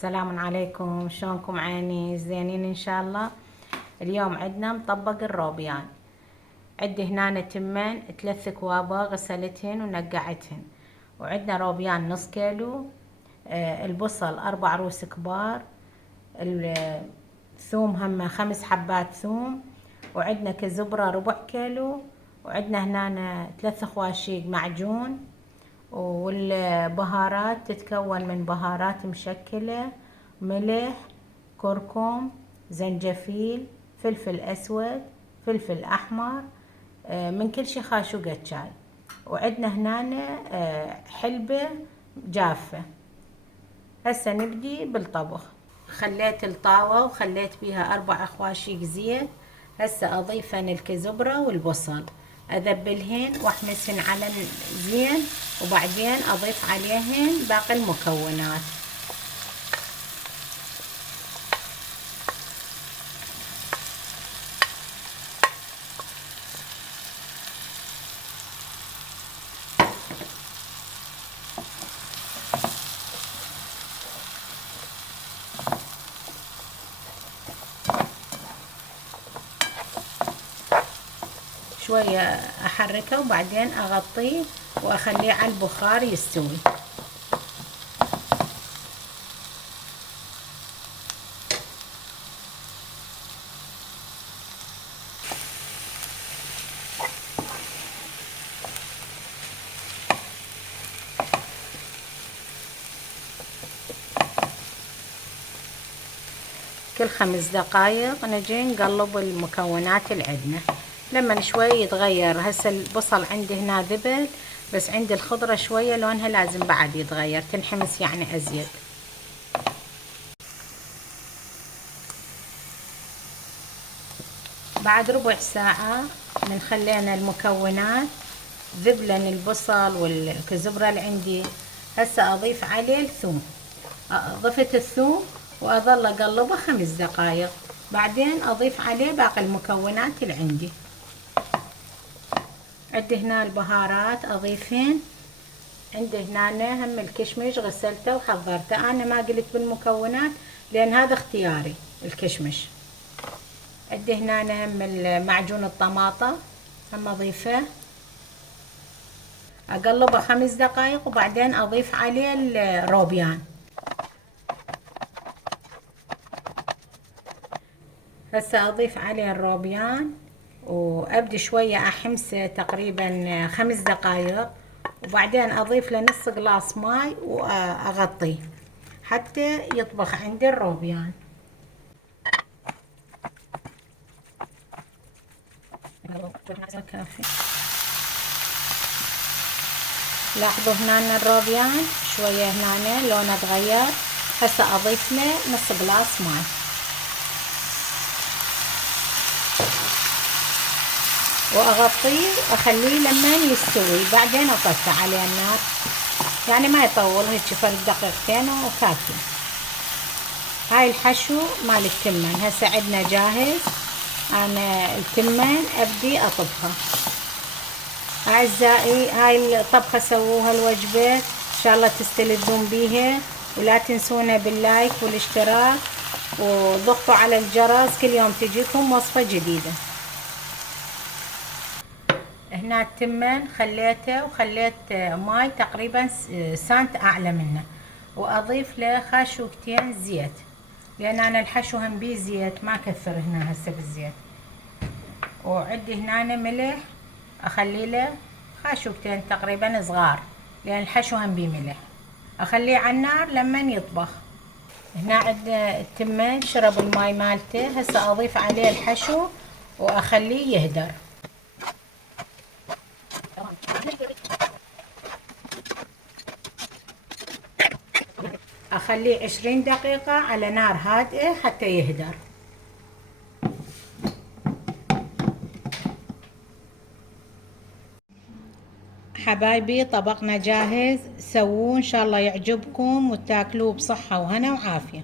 السلام عليكم، شلونكم عيني؟ زينين ان شاء الله. اليوم عندنا مطبق الروبيان. عندي هنا تمين 3 كوابة غسلتهن ونقعتهن، وعندنا روبيان نص كيلو، البصل 4 روس كبار، الثوم هم 5 حبات ثوم، وعندنا كزبرة ربع كيلو، وعندنا هنا 3 خواشيق معجون. والبهارات تتكون من بهارات مشكلة، ملح، كركم، زنجفيل، فلفل أسود، فلفل أحمر، من كل شي خاشوقة شاي. وعندنا هنا حلبة جافة. هسه نبدي بالطبخ. خليت الطاوة وخليت بيها 4 خواشيق زيت. هسه أضيفن الكزبرة والبصل، أذبلهن وأحمسهن على زين، وبعدين أضيف عليهن باقي المكونات. شوية أحركه وبعدين أغطيه وأخليه على البخار يستوي. كل 5 دقايق نجي نقلب المكونات اللي عندنا لما شوي يتغير. هسه البصل عندي هنا ذبل، بس عندي الخضرة شوية لونها لازم بعد يتغير، تنحمس يعني أزيد. بعد ربع ساعة من خلينا المكونات ذبلن البصل والكزبرة اللي عندي. هسه أضيف عليه الثوم. ضفت الثوم وأظل أقلبه 5 دقايق، بعدين أضيف عليه باقي المكونات اللي عندي. عندي هنا البهارات أضيفهن. عندي هنا هم الكشمش غسلته وحضرته، أنا ما قلت بالمكونات لأن هذا اختياري الكشمش. عندي هنا هم معجون الطماطة هم أضيفه، أقلبه 5 دقايق وبعدين أضيف عليه الروبيان. هسه أضيف عليه الروبيان وأبدي شوية أحمسه تقريبا 5 دقايق، وبعدين أضيف له نص قلاص ماي وأغطيه حتى يطبخ عندي الروبيان. لاحظوا هنا الروبيان شوية هنا لونه تغير. هسه أضيف له نص قلاص ماي واغطيه واخليه لما يستوي، بعدين اطفي عليه النار، يعني ما يطول، هيك فرق دقيقتين وكافي. هاي الحشو مال التمن هسه عندنا جاهز. انا التمن ابدي اطبخها. اعزائي هاي الطبخه سووها الوجبه، ان شاء الله تستلذون بيها، ولا تنسونا باللايك والاشتراك، وضغطوا على الجرس كل يوم تجيكم وصفه جديده. هنا التمن خليته وخليت ماي تقريبا سانت اعلى منه، واضيف له خاشوقتين زيت لان انا الحشو هم بيه زيت، ما كثر هنا هسه بالزيت. وعندي هنا ملح اخلي له خاشوقتين تقريبا صغار لان الحشو هم بيه ملح. اخليه على النار لمن يطبخ. هنا عندنا التمن شرب الماي مالته، هسه اضيف عليه الحشو واخليه يهدر. اخليه 20 دقيقة على نار هادئة حتى يهدر. حبايبي طبقنا جاهز، سووه ان شاء الله يعجبكم وتاكلوه بصحة وهنا وعافية.